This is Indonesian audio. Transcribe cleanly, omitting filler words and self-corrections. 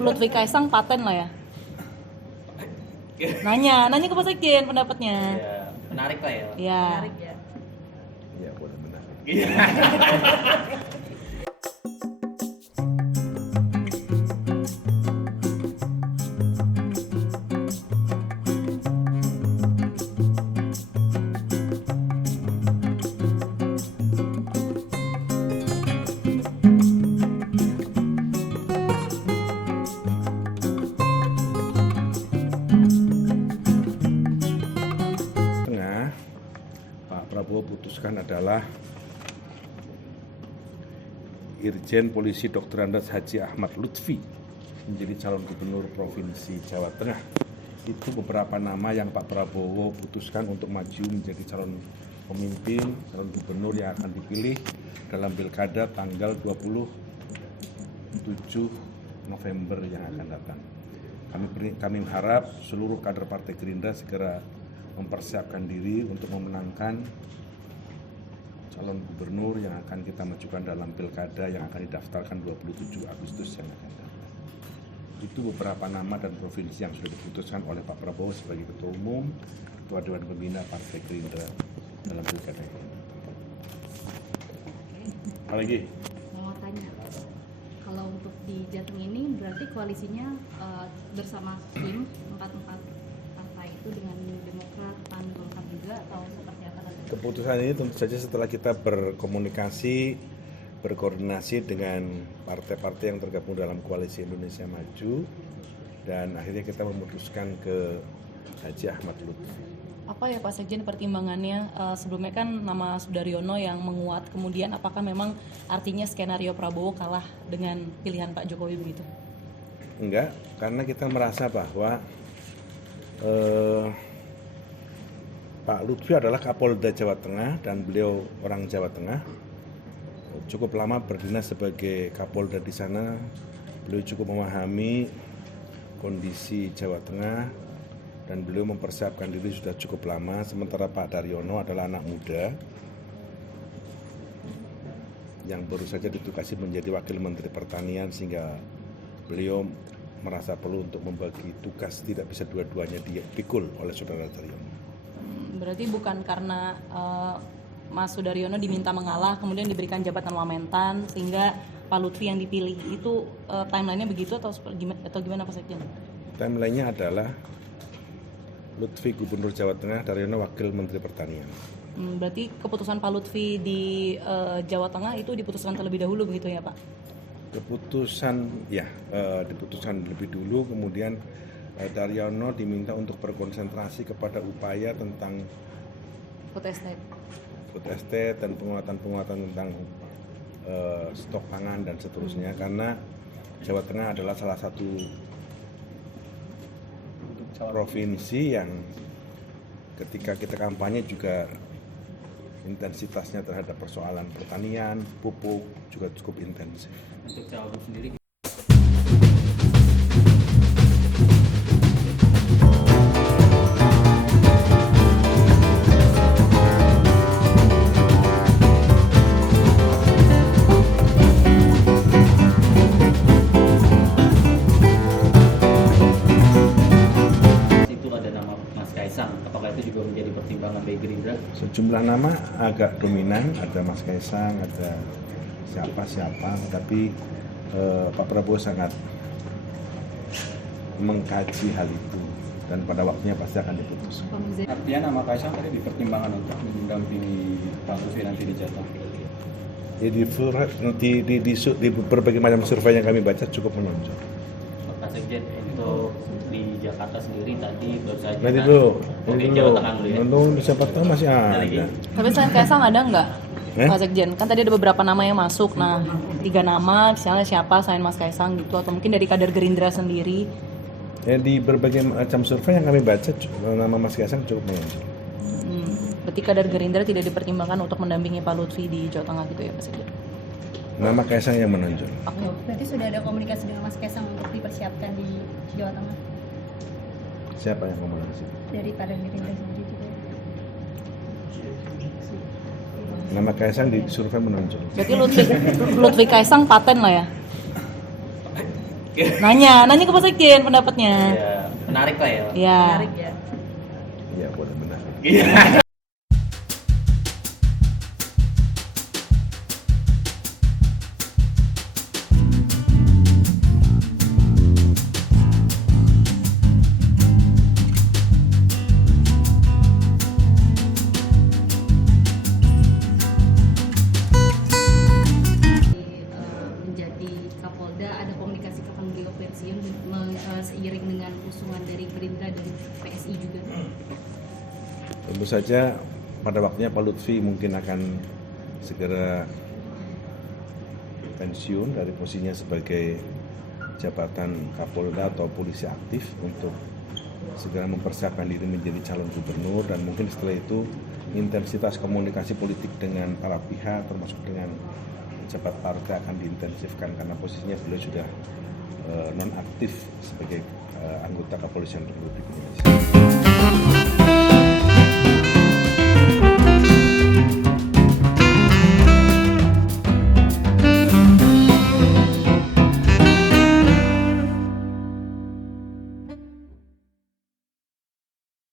Lutfi Kaisang paten lah ya. Nanya ke Pak Sekjen pendapatnya. Ya, menarik lah ya. Ya. Menarik ya. Ya boleh menarik. Tengah, Pak Prabowo putuskan adalah Irjen Polisi Dr. Andes Haji Ahmad Lutfi menjadi calon gubernur Provinsi Jawa Tengah. Itu beberapa nama yang Pak Prabowo putuskan untuk maju menjadi calon pemimpin, calon gubernur yang akan dipilih dalam Pilkada tanggal 27 November yang akan datang. Kami harap seluruh kader Partai Gerindra segera mempersiapkan diri untuk memenangkan calon gubernur yang akan kita majukan dalam pilkada yang akan didaftarkan 27 Agustus yang akan datang. Itu beberapa nama dan provinsi yang sudah diputuskan oleh Pak Prabowo sebagai Ketua Umum, Ketua Dewan Pembina Partai Gerindra dalam pilkada ini. Apa lagi? Mau tanya, kalau untuk di Jateng ini berarti koalisinya bersama tim 4 partai itu dengan Demokrat, PAN, Golkar juga atau seperti apa? Keputusan ini tentu saja setelah kita berkoordinasi dengan partai-partai yang tergabung dalam Koalisi Indonesia Maju, dan akhirnya kita memutuskan ke Haji Ahmad Lutfi. Apa ya Pak Sekjen pertimbangannya? Sebelumnya kan nama Sudaryono yang menguat, kemudian apakah memang artinya skenario Prabowo kalah dengan pilihan Pak Jokowi begitu? Enggak, karena kita merasa bahwa Pak Lutfi adalah Kapolda Jawa Tengah dan beliau orang Jawa Tengah. Cukup lama berdinas sebagai Kapolda di sana. Beliau cukup memahami kondisi Jawa Tengah dan beliau mempersiapkan diri sudah cukup lama. Sementara Pak Daryono adalah anak muda yang baru saja ditugasi menjadi Wakil Menteri Pertanian, sehingga beliau merasa perlu untuk membagi tugas, tidak bisa dua-duanya dipikul oleh saudara Daryono. Berarti bukan karena Mas Sudaryono diminta mengalah kemudian diberikan jabatan wamentan sehingga Pak Lutfi yang dipilih, itu timelinenya begitu atau gimana Pak Sekjen? Timelinenya adalah Lutfi Gubernur Jawa Tengah, Daryono Wakil Menteri Pertanian. Berarti keputusan Pak Lutfi di Jawa Tengah itu diputuskan terlebih dahulu begitu ya Pak? Diputuskan lebih dulu, kemudian Daryono diminta untuk berkonsentrasi kepada upaya tentang Food estate dan penguatan tentang stok pangan dan seterusnya, karena Jawa Tengah adalah salah satu provinsi yang ketika kita kampanye juga intensitasnya terhadap persoalan pertanian, pupuk juga cukup intensif. Untuk Cawagup sendiri apakah itu juga menjadi pertimbangan bagi Gerindra? Sejumlah nama agak dominan, ada Mas Kaisang, ada siapa, tapi Pak Prabowo sangat mengkaji hal itu dan pada waktunya pasti akan diputus. Artinya nama Kaisang tadi dipertimbangkan untuk mendampingi Pak Lutfi nanti di Jateng. Ya, di berbagai macam survei yang kami baca cukup menonjol. Pak Sekjen, untuk di Jakarta sendiri tadi baru saja Nanti dulu, Jawa Tengah dulu ya. Nunggu siapa tahu masih ada. Tapi selain Kaisang ada nggak Pak Sekjen? Kan tadi ada beberapa nama yang masuk, nah 3 nama misalnya siapa selain Mas Kaisang gitu, atau mungkin dari kader Gerindra sendiri? Ya, di berbagai macam survei yang kami baca nama Mas Kaisang cukup menonjol. Berarti kader Gerindra tidak dipertimbangkan untuk mendampingi Pak Lutfi di Jawa Tengah gitu ya Pak Sekjen? Nama Kaisang yang menonjol. Berarti sudah ada komunikasi dengan Mas Kaisang untuk dipersiapkan di Jawa Tengah? Siapa yang ngomong di situ? Dari kader Gerindra sendiri juga. Nama Kaisang di survei menonjol. Berarti Lutfi Kaisang paten lah ya? Nanya ke Pak Sekjen pendapatnya. Ya, menarik Pak ya. Ya. Menarik ya. Iya, boleh benar. Menjadi Kapolda, ada komunikasi kapan beliau pensiun seiring dengan usungan dari Gerindra dan PSI juga. Tentu saja pada waktunya Pak Lutfi mungkin akan segera pensiun dari posisinya sebagai jabatan Kapolda atau polisi aktif untuk segera mempersiapkan diri menjadi calon gubernur, dan mungkin setelah itu intensitas komunikasi politik dengan para pihak termasuk dengan pejabat partai akan diintensifkan karena posisinya beliau sudah nonaktif sebagai anggota Kepolisian Republik Indonesia.